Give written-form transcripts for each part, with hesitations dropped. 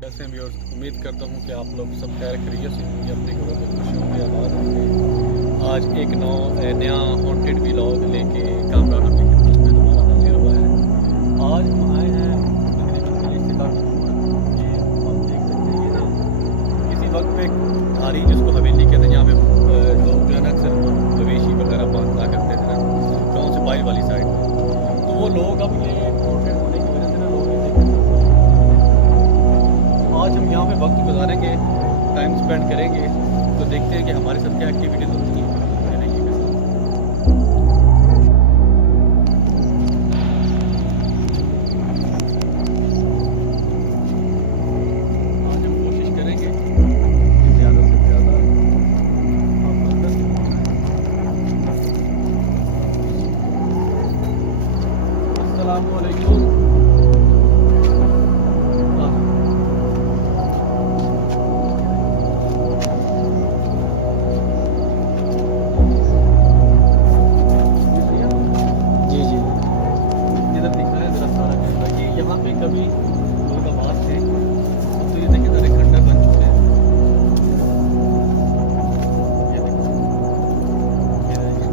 कैसे भी और उम्मीद करता हूँ कि आप लोग सब खैर खैरियत से होंगे, अपने घरों में खुश होंगे, आबाद होंगे। आज एक नया हॉन्टेड व्लॉग लेके कामरान आपकी खिदमत में दोबारा हाजिर हुआ है। आज हम आए हैं तकरीबन विलेज से काफ़ी दूर। ये आप देख सकते हैं, ये ना किसी वक्त पे धारी जिसको हवेली कहते हैं, यहाँ पे लोग जो है ना अक्सर वो मवेशी वगैरह बांधा करते थे ना गाँव से बाहर वाली साइड। तो वो लोग अब ये हॉन्टेड होने की वजह से ना लोग इसे आज हम यहाँ पे वक्त गुजारेंगे, टाइम स्पेंड करेंगे। तो देखते हैं कि हमारे साथ क्या एक्टिविटीज़ होती हैं। बने रहिए के साथ। आज हम कोशिश करेंगे कि ज़्यादा से ज़्यादा आप अंदर से अस्सलामु अलैकुम। जी जी, इधर दिख रहा है ज़रा सारा कैमरा, ये यहाँ पे कभी लोग आबाद थे। तो ये देखिए सारे खंडर बन चुके हैं। ये देखिए, ये देखिए,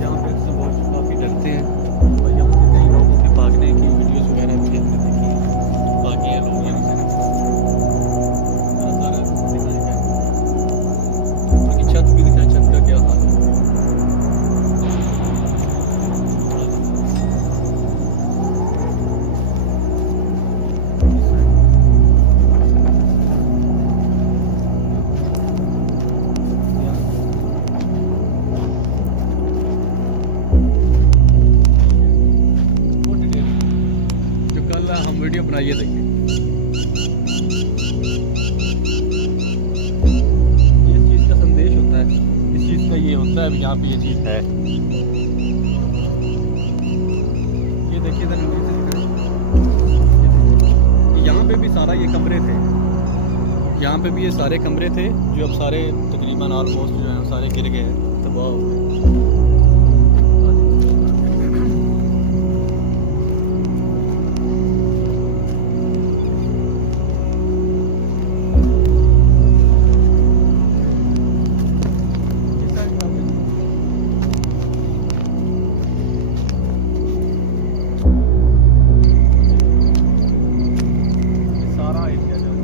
यहाँ पे अक्सर लोग काफ़ी डरते हैं और यहाँ से कई लोगों के भागने की वीडियोस वगैरह भी हमने देखी हैं। बाकी है लोग यहाँ से ना ज़रा सारा दिखाएंगे, बाकी छत भी दिखाएं, छत का क्या हाल है। वो डिटेल जो कल हम वीडियो बनाइए देखिए, ये इस चीज़ का संदेश होता है, इस चीज़ का ये होता है यहाँ पे ये चीज़ है। ये देखिए इधर नीचे से दिख रहा है। यहाँ पे भी सारा ये कमरे थे, यहाँ पे भी ये सारे कमरे थे जो अब सारे तकरीबन ऑलमोस्ट जो है सारे गिर गए हैं, तबाह हो गए। सारा एरिया जो है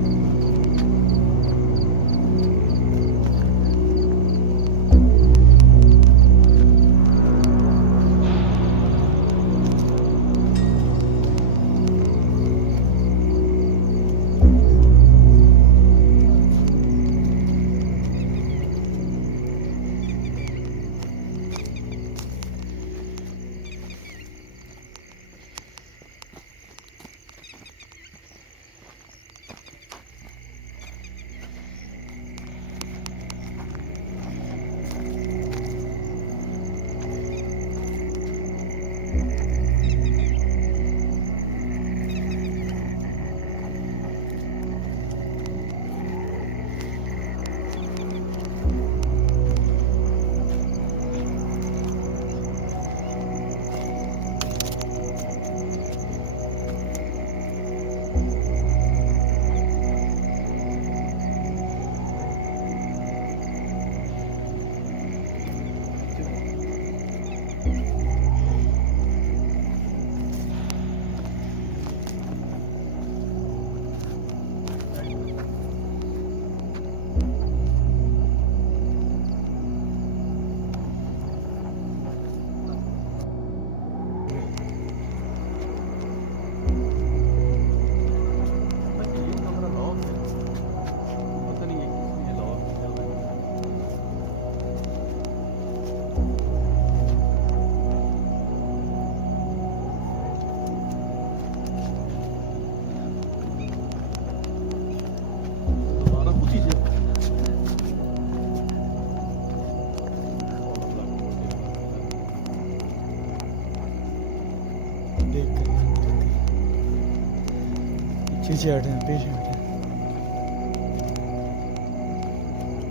पीछे हटे पीछे हटे।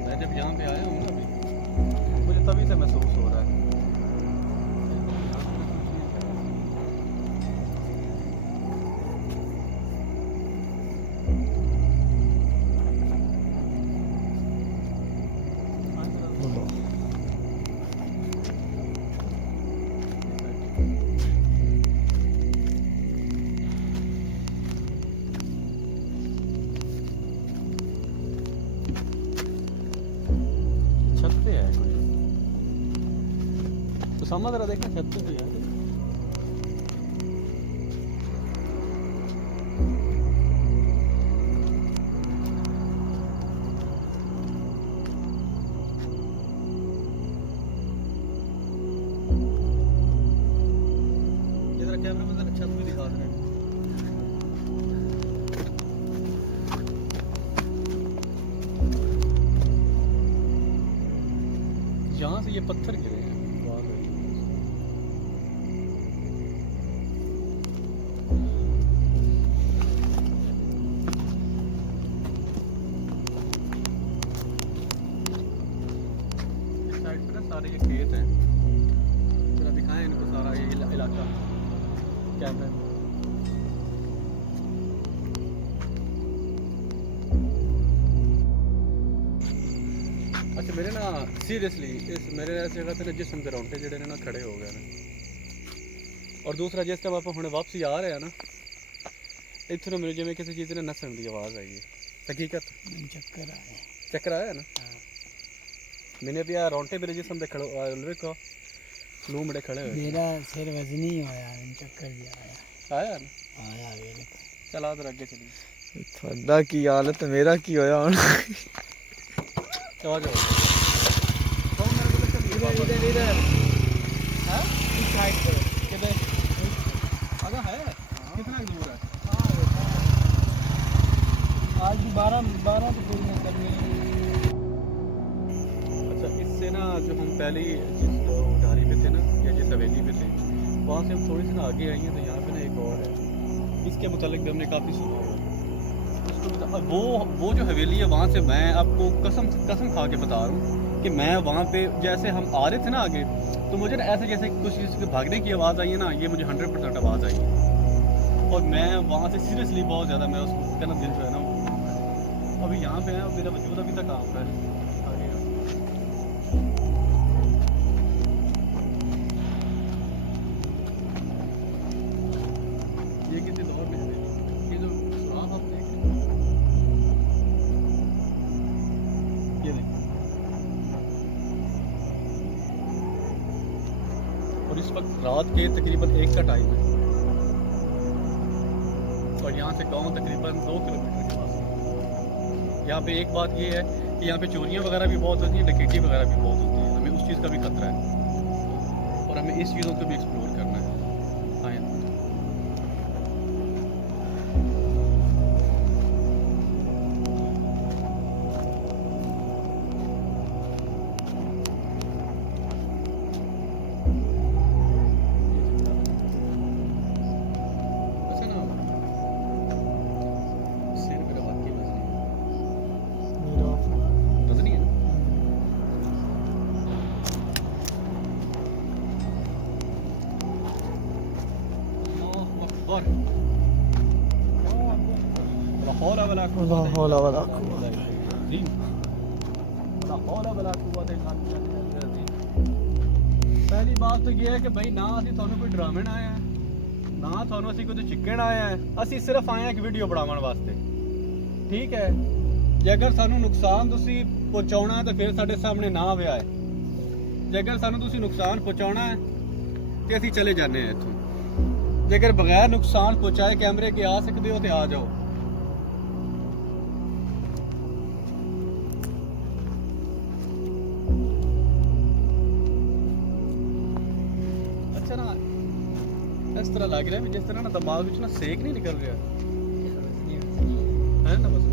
मैं जब यहाँ पे आया हूँ ना अभी, मुझे तभी से महसूस हो रहा है। उसामा जरा देखना छत पे भी है। ये जरा कैमरे में जरा छत भी दिखा दे। यहाँ से ये पत्थर गिरे हैं। इस साइड पे ना सारे ये खेत हैं। जरा दिखाएं इनको सारा ये इलाका कैमरे में। अच्छा मेरे ना सीरियसली इस मेरे ऐसे जगह ते ना जिसम के रोंगटे जेडे ने ना खड़े हो गए ने। और दूसरा जिस टाइम आप हुणे वापसी आ रहे हैं ना इधरों मेरे जिवें किसी चीज़ ने नसन की आवाज़ आई है। हकीकत चक्कर आया ना। मैंने भी यार रोंटे मेरे जिसम पे खड़े देखो लू बड़े खड़े हुए। मेरा सिर वजनी होया चक्कर भी आया ना। आया मेरे चला उधर आगे चलिए। थोड़ा की हालत मेरा की होया हुन। चला जाओ इधर इधर हाँ इस साइड पर किधर आगे है कितना दूर है। आज भी 12 तो पूरी नहीं करनी। अच्छा इससे ना जो हम पहले जिस उधारी पे थे ना या जिस हवेली पे थे वहाँ से हम थोड़ी सी ना आगे आई हैं तो यहाँ पे ना एक और है। इसके मुतालिक भी हमने काफ़ी सुना हुआ। वो जो हवेली है वहाँ से मैं आपको कसम खा के बता रहा हूँ कि मैं वहाँ पे जैसे हम आ रहे थे ना आगे तो मुझे ना ऐसे जैसे कुछ चीज़ के भागने की आवाज़ आई है ना ये मुझे 100% आवाज़ आई है। और मैं वहाँ से सीरियसली बहुत ज़्यादा मैं उसका ना दिल जो है ना अभी यहाँ पे है मेरा वजूद अभी तक काम कर आगे ये किसी दौर में है। ये जो सुराख आप देख रहे हैं ये देखिए। और इस वक्त रात के तकरीबन 1 का टाइम है और यहाँ से गांव तकरीबन 2 किलोमीटर के पास है। यहाँ पे एक बात ये है कि यहाँ पे चोरियाँ वगैरह भी बहुत होती हैं डकैती वगैरह भी बहुत होती है। हमें उस चीज़ का भी खतरा है और हमें इस चीज़ों को भी एक्सप्लोर करना है। आए पहली बात तो ये है कि भाई ना असी थानू कोई डरावन आया है ना थानू असी कोई चिकन आया है। असी सिर्फ आए हैं एक वीडियो बनाने वास्ते। ठीक है जे अगर सानू नुकसान तुसी पहुंचाना है तो फिर साडे सामने ना आवे आए। जे अगर सानू तुसी नुकसान पहुंचाना है तो असी चले जाने हैं इथों। जे अगर बगैर नुकसान पहुंचाए कैमरे के आ सकते हो तो आ जाओ। इस तरह लग रहा है जिस तरह ना दिमाग में ना सेक नहीं निकल रहा है ना। बस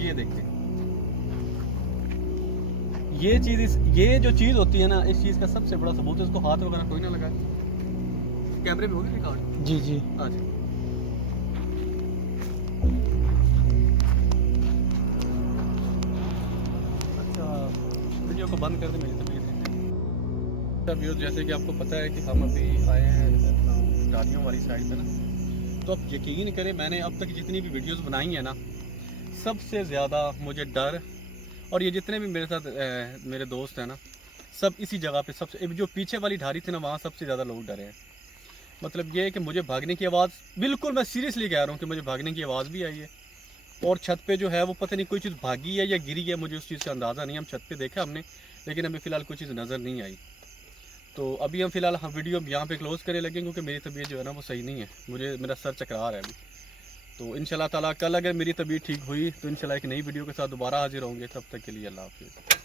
ये देखते ये जो चीज होती है ना इस चीज का सबसे बड़ा सबूत है। इसको हाथ वगैरह कोई ना लगाए। कैमरे में होगी रिकॉर्ड। जी जी आज अच्छा वीडियो को बंद कर दे। मेरी तबीयत व्यूअर्स जैसे कि आपको पता है कि हम अभी आए हैं गाड़ियों वाली साइड पे ना तो आप यकीन करें मैंने अब तक जितनी भी वीडियोस बनाई हैं ना सबसे ज़्यादा मुझे डर और ये जितने भी मेरे साथ मेरे दोस्त हैं ना सब इसी जगह पे सबसे जो पीछे वाली ढारी थी ना वहाँ सबसे ज़्यादा लोग डरे हैं। मतलब ये है कि मुझे भागने की आवाज़ बिल्कुल मैं सीरियसली कह रहा हूँ कि मुझे भागने की आवाज़ भी आई है और छत पे जो है वो पता नहीं कोई चीज़ भागी है या गिरी है, मुझे उस चीज़ का अंदाज़ा नहीं। हम छत पे देखा हमने, लेकिन अभी फ़िलहाल कोई चीज़ नज़र नहीं आई। तो अभी हम फ़िलहाल वीडियो यहाँ पे क्लोज़ करे लगे, क्योंकि मेरी तबीयत जो है ना वो सही नहीं है, मेरा सर चकरा रहा है अभी। तो इंशाल्लाह ताला कल अगर मेरी तबीयत ठीक हुई तो इंशाल्लाह एक नई वीडियो के साथ दोबारा हाजिर होंगे। तब तक के लिए अल्लाह हाफ़िज़।